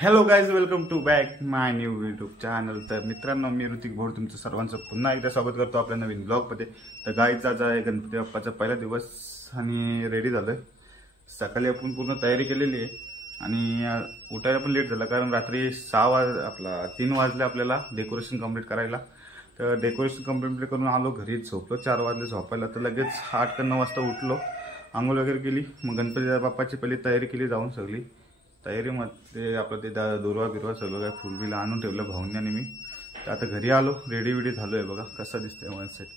Hello guys, welcome to back my new YouTube channel. तर मित्रांनो, मी ऋतिक भोर तुमचं सर्वांचं पुन्हा एकदा स्वागत करतो आपल्या नवीन ब्लॉगमध्ये। तर गाईज, आज आहे गणपती बाप्पाचा पहिला दिवस आणि रेडी झालोय। सकाळी आपण पूर्ण तयारी केलेली आहे आणि उठायला पण लेट झाला, कारण रात्री 3 वाजले आपल्याला डेकोरेशन कंप्लीट करायला। तर डेकोरेशन कंप्लीट करून आलो घरी, झोपलो 4 वाजले झोपायला। तर लगेच 8 का 9 वाजता उठलो, आंघोळ वगैरे केली, मग गणपती बाप्पाची पहिली तयारी केली जाऊन सगळी। तयारीमध्ये आपलं ते दुर्वा बिरवा सगळं काय फुलबिल आणून ठेवलं भाऊंनी आणि मी। तर आता घरी आलो, रेडी वेडी झालोय, बघा कसा दिसतोय वन साईड।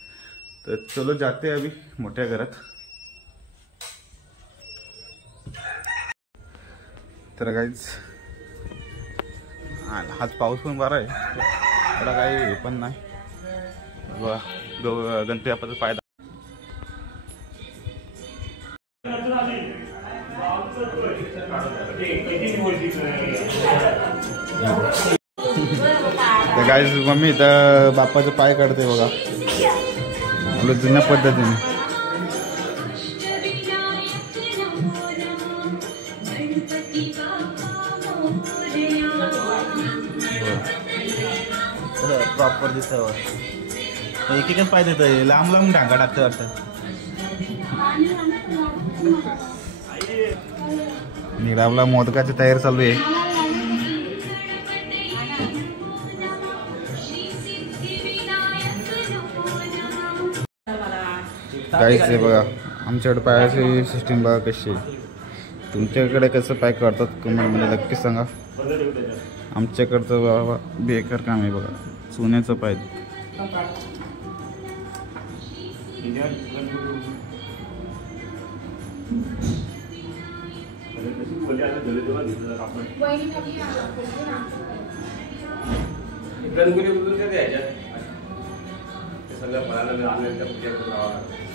तर चलो जाते अभी मोठ्या घरात। तर गाईज, आज पाऊस पण बरा आहे, एवढा काही हे पण नाही बघा। गणपती बाप्पाचा फायदा तर गाईज, मम्मी तर बाप्पाचे पाय काढते बघा, आपल्या जुन्या पद्धतीने। प्रॉपर दिसतं, एक एकच पाय देत, लांब लांब ढांगा टाकतं वाटतं। निरावला मोदकाची तयारी चालू आहे। गाईस, हे बघा आमच्याकडे पायाची सिस्टीम बघा कशी आहे। तुमच्याकडे कसं पाय काढतात कमेंटमध्ये नक्की सांगा। आमच्याकडचं बाबा बेकार काम आहे बघा, सोन्याचं पाय।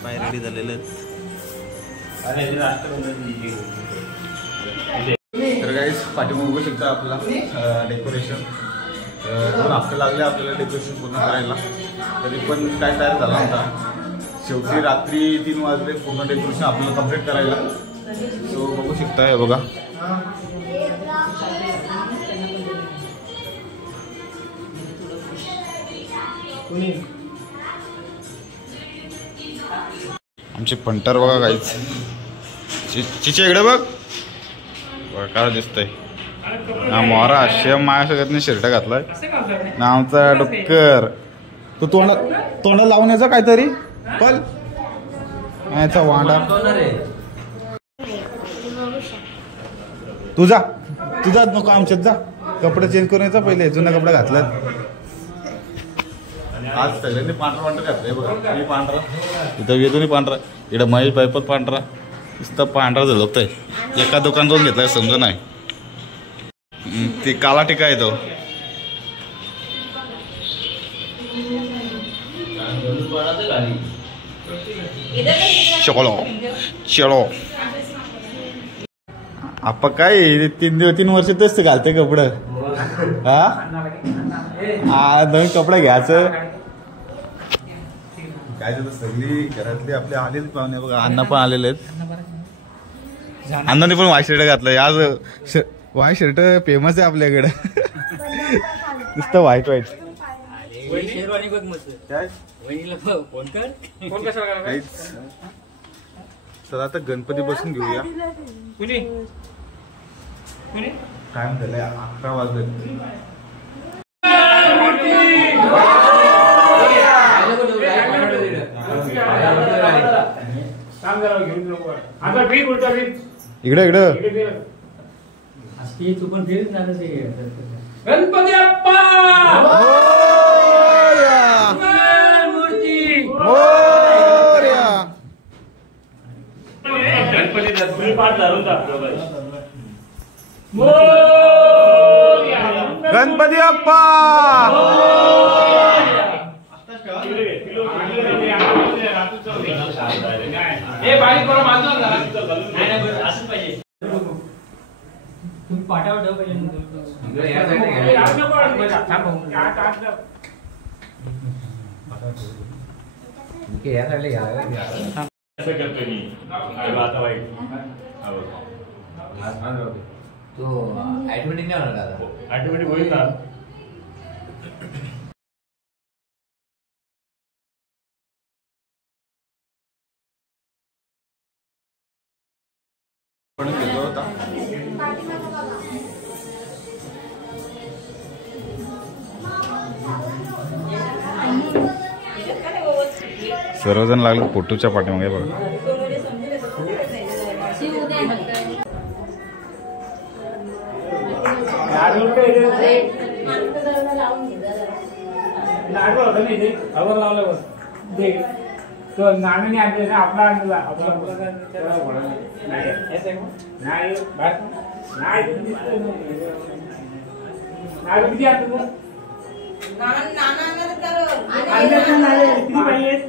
पाय रेडी झालेले। तर गाईस, पाठीमागे बघू शकता आपला डेकोरेशन। 2 हफ्ते लागले आपल्याला डेकोरेशन पूर्ण करायला, तरी पण काय तयार झाला होता। शेवटी रात्री 3 वाजले पूर्ण डेकोरेशन आपल्याला कम्प्लीट करायला। सो बघू शकता, हे बघा आमचे पंटर बघा गाईच। चिचे इकडे बघ, काय दिसतंय ना मोरा शेम माया सगळ्यांनी शर्ट घातलाय ना आमचा डुक्कर। तू तोंड लावून याचा काहीतरी पण याचा वांडा। तुझा नको आमच्यात, जा कपडे चेंज करून यायचा, पहिले जुना कपडा घातलाय। आज सगळ्यांनी पांढरा घातलाय बघा, मी पांढरा, इथं वेदूनी पांढरा, इकडे महेश बायपत पांढरा, नुसतं पांढरा झलकतंय। एका दुकान जाऊन घेतलाय समजा नाही, ती काला टिका येतो। चलो चलो आपण काय 3 वर्ष तेच घालते कपडे। हा नवीन कपडे घ्यायचं काय, तर सगळी घरातली आपले आलेच पाहुणे बघा। अण्णा पण आलेले आहेत, अण्णाने पण व्हाईट शर्ट घातलंय आज। व्हाईट शर्ट फेमस आहे आपल्याकडे, नुसतं व्हाईट। तर आता गणपती बसून घेऊया। टाइम झालाय 11 वाजले। इकडे गणपती बाप्पा गणपती बाप्पा पाठावर ठेव पाहिजे। तो ऑटोमॅटिक नाही होणार आता. ऑटोमॅटिक होईल ना. पण घेतला होता. सर्वजण लागले फोटोच्या पाठीमागे बघा. नानाने आणले ना आपला आणला आपला किती आणतो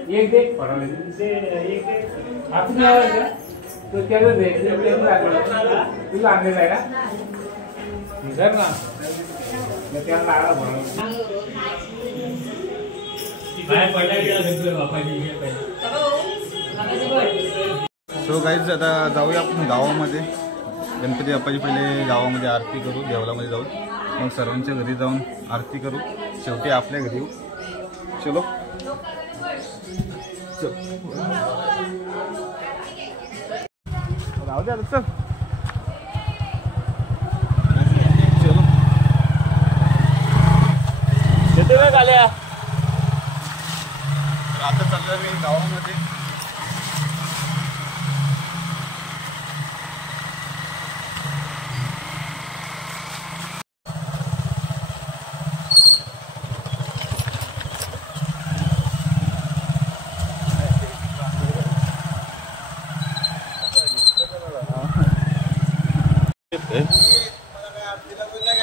एक दे तो त्याला तुला आणलेला आहे ना ना त्याला लागला म्हणून. सो गाईज आता जाऊया आपण गावामध्ये. गणपती बाप्पाची पहिले गावामध्ये आरती करू, देवळामध्ये जाऊ, मग सर्वांच्या घरी जाऊन आरती करू, शेवटी आपल्या घरी येऊ. चलो राहू द्या चल. चलो आता चाललोय मी गावामध्ये.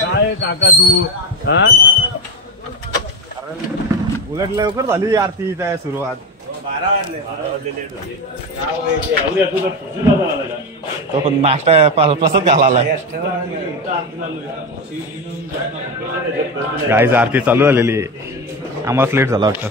काय काका तू उलट लवकर झाली आरती काय सुरुवात. 12 वाजले. तो पण नाश्ता प्रसाद घालायला. गाईच आरती चालू झालेली आहे. आम्हाला लेट झाला वाटतं.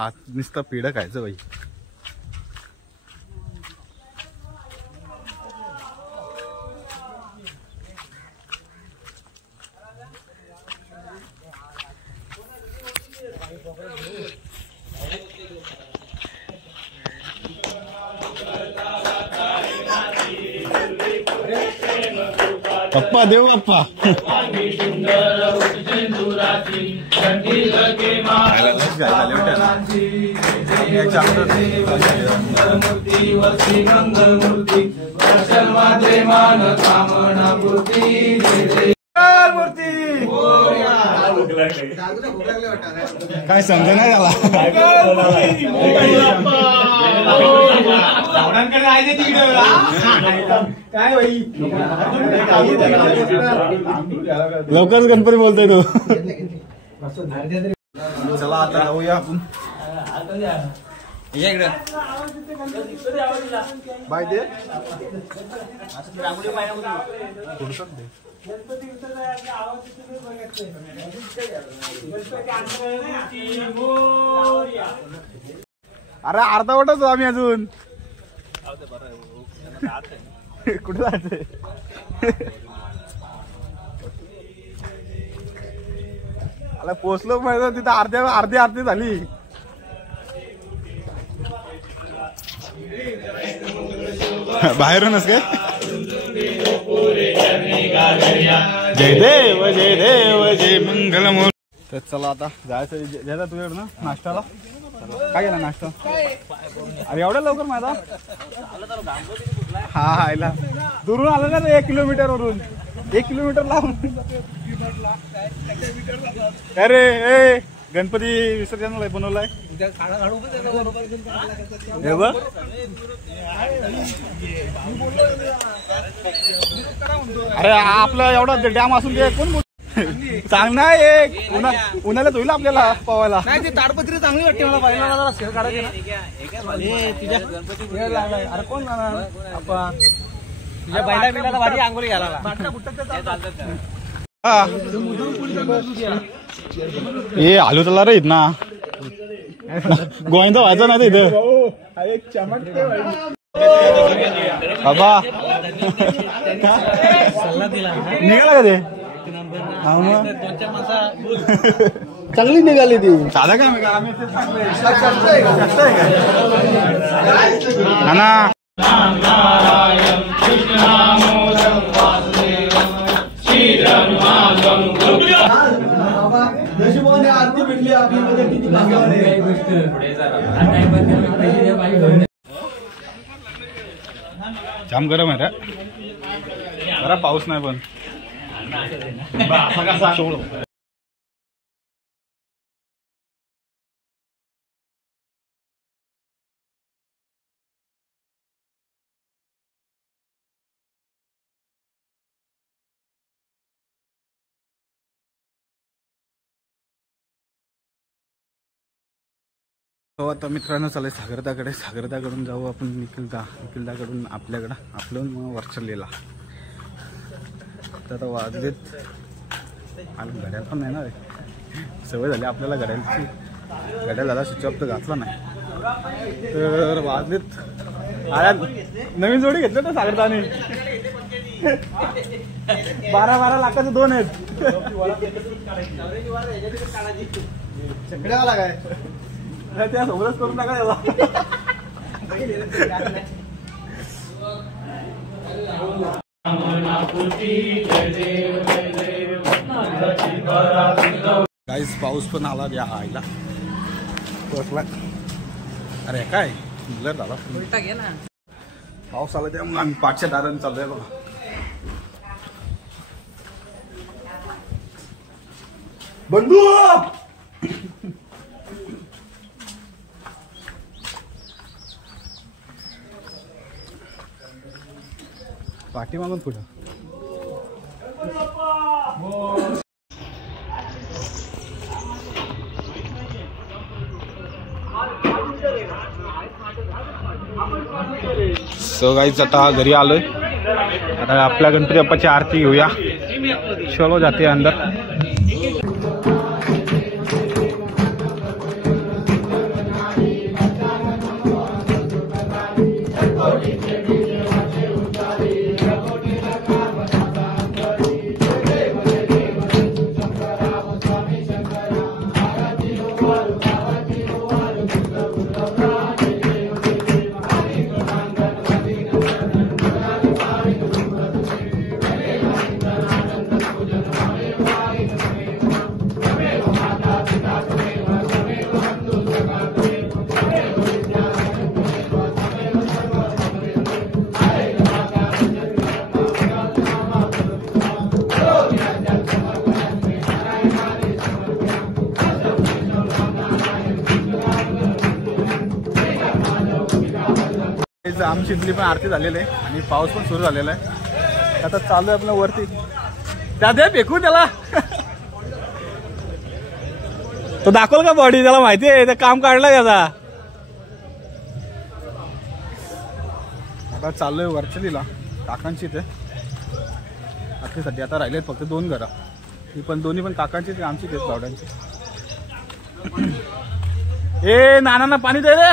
आत नुसतं पिढं खायचं बाई. पप्पा देव पप्पा काय समजा नाही झाला. काय बाई लवकरच गणपती बोलतोय तू. चला आता जाऊया आपण. बाय दे अरे अर्धा वाटच आम्ही अजून कुठे जायचंय. आला पोचलो माहिती तिथं अर्धी आरती झाली. बाहेरूनच काय जय देव जय मंगल. तर चला आता जायचं. ज्यादा तुझ्याकडं ना नाश्त्याला काय केला नाश्ता. अरे एवढ्या लवकर माझा हा आयला दुरून आलं ना 1 किलोमीटर वरून 1 किलोमीटर लावून. अरे ए गणपती विसर्जनाला बनवलाय. हे बघ अरे आपला एवढा डॅम असून ते कोण चांगला आहे. उन्हाळ्यात होईल आपल्याला पवायला. नाही ते ताडपत्री चांगली वाटते मला. पाहिजे जरा शेअर काढायचे ना. अरे कोण आपण तुझ्या बैला बिलाला भारी आंघोळी घालायला ए आलू चला रे ना गोविंद व्हायचं ना इथं बाबा निघाला का ते चांगली निघाली ती. साधा काय ना नशिबाने आरती भेटली आपल्यामध्ये किती भाग्यवान आहे. जाम गरम आहे रे जरा पाऊस नाही पण हो आता मित्रांनो चालेल सागरदाकडून जाऊ आपण निखिलदाकडून आपल्याकडं आपलं वर्चलेला तर आता वाजलेत आणि घड्याळ पण नाही ना रे सवय झाली आपल्याला घड्याळची घड्याळ झाला स्विच ऑफ तर घातला नाही तर वाजलेत अरे नवीन जोडी घेतलं ना सागरदाने 12 लाखाचे 2 आहेत चकड्यावाला काय त्या सोबतच करून टाका त्याला काहीच पाऊस पण आला या आईला अरे काय ब्लर झाला पाऊस आला त्यामुळे आम्ही पाठच्या दाराने चाललोय बघा बंधू पाठी मागून पुढं सो गाईच आता घरी आलोय आता आपल्या गणपती बाप्पाची आरती घेऊया चलो जाते अंदर आमची इथली पण आरती झालेली आहे आणि पाऊस पण सुरू झालेला आहे आता चालू आहे आपलं वरती त्या दे फेकून त्याला तो दाखवल का बॉडी त्याला माहिती आहे ते काम काढलं त्याचा आता चाललोय वर्चलीला काकांची ते आरतीसाठी आता राहिलेत फक्त 2 घरं ही पण दोन्ही पण काकांची आमची तेच गावड्यांची ए नानांना पाणी दे रे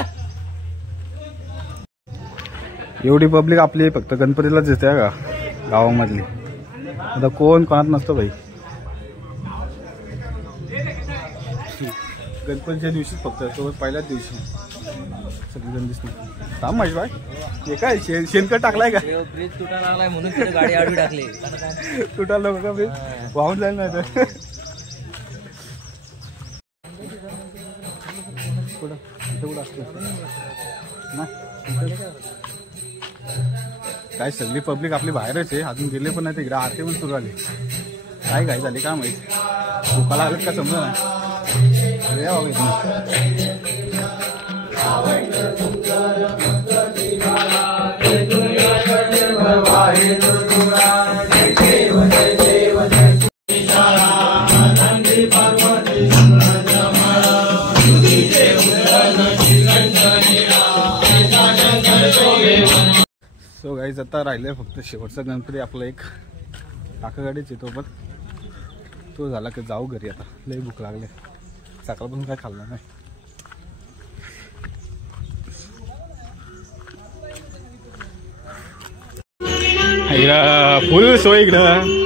एवढी पब्लिक आपली फक्त गणपतीलाच येते का गावामधली आता कोण कोणात नसतो भाई गणपतीच्या दिवशीच फक्त सोबत पहिल्याच दिवशी सगळीजण दिसणार थांब महेश भाई हे काय शेणखत टाकलाय का ब्रिज तुटायला लागलाय म्हणून तिथे गाडी आडवी टाकली तुटायला नको का ब्रिज वाहून जाईल नाही तर कुठं असतो ना काय सगळी पब्लिक आपली बाहेरच आहे अजून गेले पण नाही तिकडे आरती पण सुरू झाली काय काय झाली काय माहिती भुकाला आलेत का समजा नाही सो गाईज आता राहिले फक्त शेवटचा गणपती आपला एक काका गाडीच येतो, पण तो झाला की जाऊ घरी. आता लई भूक लागले, सकाळपासून काय खाल्लं नाही. फुल सोय इकडं.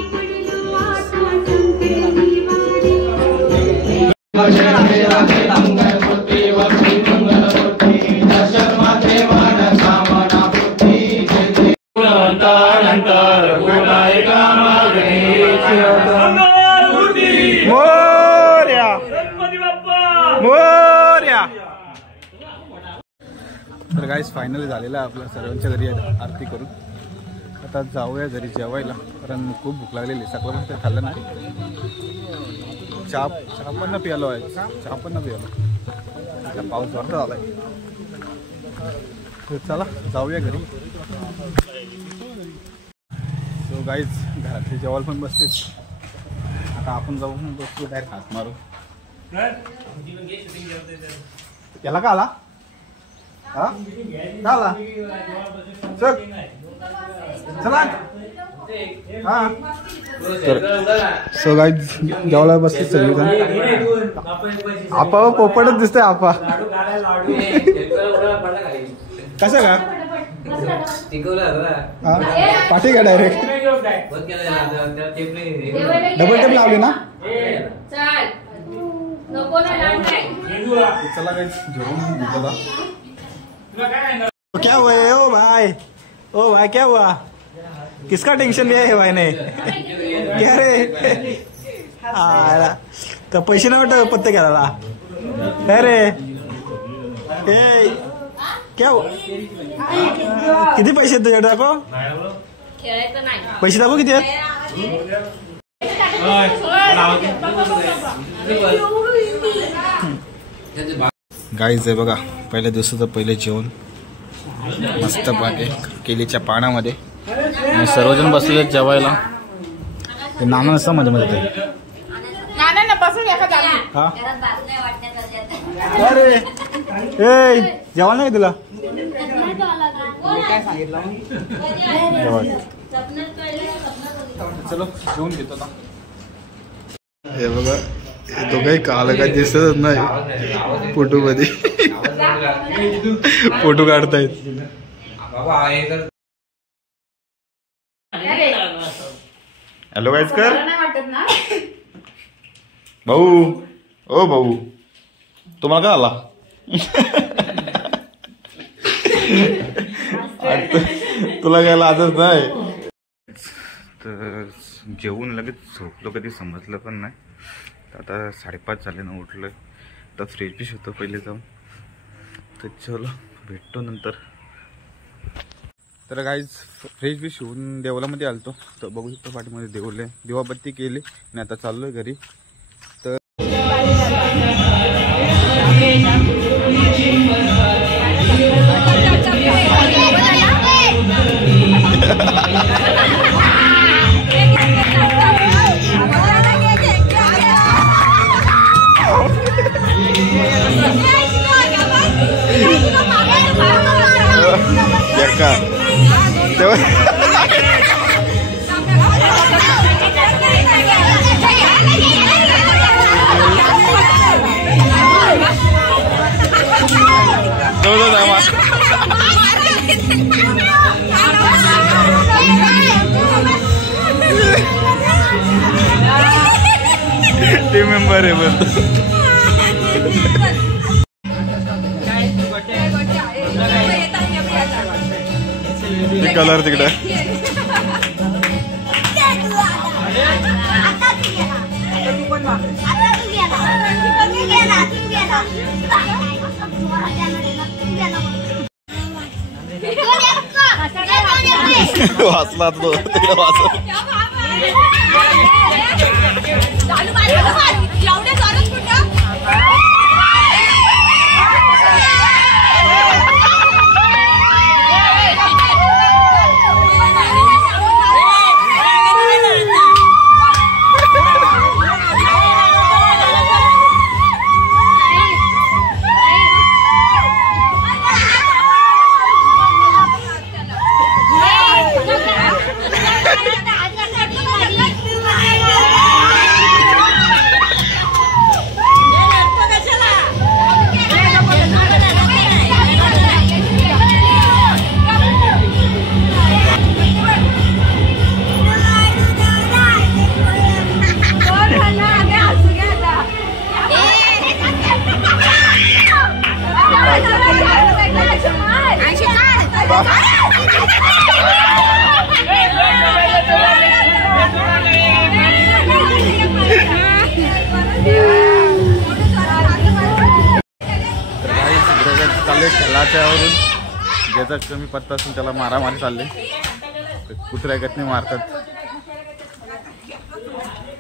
तर गाईस फायनली झालेला आहे आपल्या सर्वांच्या घरी आरती करून. आता जाऊया घरी जेवायला, कारण खूप भूक लागलेली. सकाळपासून ते खाल्लं नाही. चहा पण न पियालो आहे, चहा पण न पियालो. आता पाऊस भरता झालाय. तर चला जाऊया घरी. सो गाईज घरातले जेवायला पण बसते. आता आपण जाऊन बसतो डायरेक्ट हात मारू. याला का आला? हा का आला? चला. हा तर सो गाईज जेवायला बसते सगळीजण. आपा पोपटच दिसतंय. आपा कसं का पाठी का डायरेक्ट डबल टेप लावली ना. चला गाईज जेवून घेतला. क्या हुआ है ओ भाई? ओ भाई क्या हुआ? किसका टेंशन लिया है भाई ने? क्या रे तर पैसे नाही वाटत पत्ते घ्यायला. अरे ए क्या हुआ? किती पैसे तुझ्याकडे? दाखव पैसे, दाखव किती आहेत. गाईज आहे बघा, पहिल्या दिवसाचं पहिले जेवण मस्त पाके केलीच्या पाण्यामध्ये. सर्वजण बसले जेवायला. ते नाना असं मध्ये मध्ये अरे ए जेवण नाही तुला चलो जेवून घेतो ना. हे बघा तो काही काल काय दिसत नाही फोटो मध्ये. फोटो काढतायत. हॅलो गाईज कर भाऊ. ओ भाऊ तुम्हाला काय आला? तुला काय लाजच नाही. तर जेवून लगेच झोपलो, कधी समजलं पण नाही. आता 5:30 झाले ना उठलोय. तर फ्रेश बीश होतो पहिले जाऊन. तर चलो भेटतो नंतर. तर गाईज फ्रेश बीश होऊन देवलामध्ये आलतो. तर बघू शकतो पाठीमध्ये देवले दिवाबत्ती केली आणि आता चाललोय घरी. तर टीम मेंबर आहे बस. कलर तिकडे वाचला तो लाच्यावरून ज्याचा कमी पत्ता असून त्याला मारामारी चालले. कुत्र्या गतने मारतात.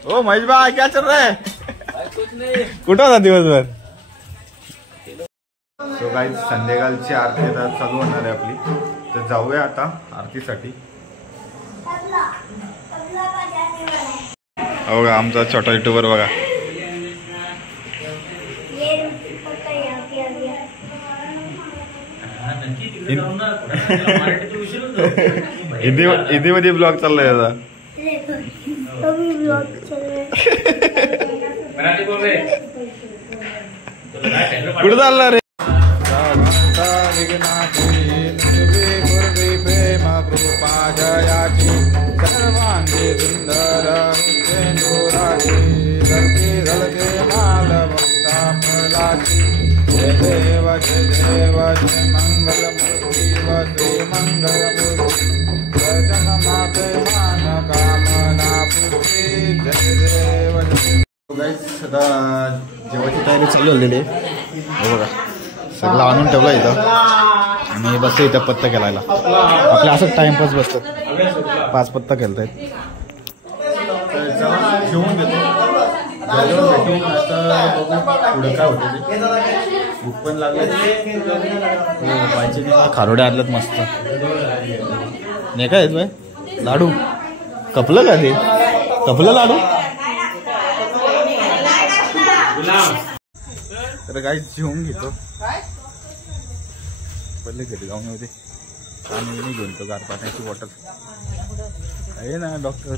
ओ महेश भाई क्या चल रहा है? कुठं होता दिवसभर? सो गाईज संध्याकाळची आरती आता चालू होणार आहे आपली. तर जाऊया आता आरतीसाठी. हो का आमचा छोटा युट्यूबर बघा. हिंदी मध्ये ब्लॉग चाललाय आता. कुठं चालला रे? प्रेम कृपा जयाची सर्वांगी सुंदर झलके माल भक्ता फलाची. जय देव जय देव जय मंगल मूर्ती व श्री मंगल मूर्ती. दर्शन माते मान कामना पूर्ती. जय देव जय. आता जेवायची तयारी चालू झालेली आहे. बघा सगळं आणून ठेवलं इथं आणि बसतो इथं पत्ता खेळायला. आपल्या असं टाइमपास बसतात. 5 पत्ता खेळतायत. जेवून घेतो. भेटून आता पुढे काय होतं ते. भूक पण लागले. खारोड्या आणल्यात मस्त. नाही काय बाय लाडू कपलं का ते? कपलं लाडू. तर काही जेवून घेतो. पहिले घरी जाऊन होते आणि मी घेऊन तो गार पाण्याची बॉटल आहे ना डॉक्टर.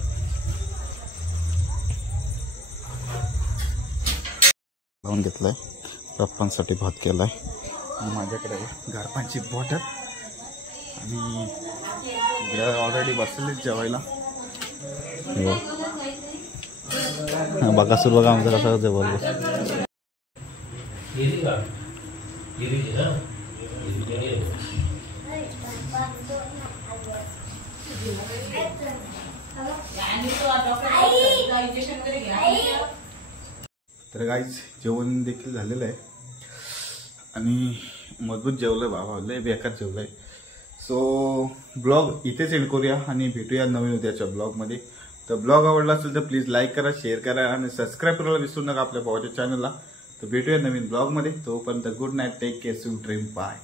लावून घेतलाय. पप्पांसाठी भात केलाय आणि माझ्याकडे गार पाण्याची बॉटल आणि ऑलरेडी बसलेच जेवायला. बघा सुरू बघा आमचं कसं जेवण. तर गाईज जेवण देखील झालेलं आहे आणि मजबूत जेवलंय बाबा. लय बेकार जेवलंय. सो ब्लॉग इथेच एंड करूया आणि भेटूया नवीन उद्याच्या ब्लॉगमध्ये. तर ब्लॉग आवडला असेल तर प्लीज लाईक करा, शेअर करा आणि सबस्क्राईब करायला विसरू नका आपल्या भावाच्या चॅनलला. तर भेटूया नवीन ब्लॉगमध्ये. तोपर्यंत good night. Take care. Sweet dream. Bye.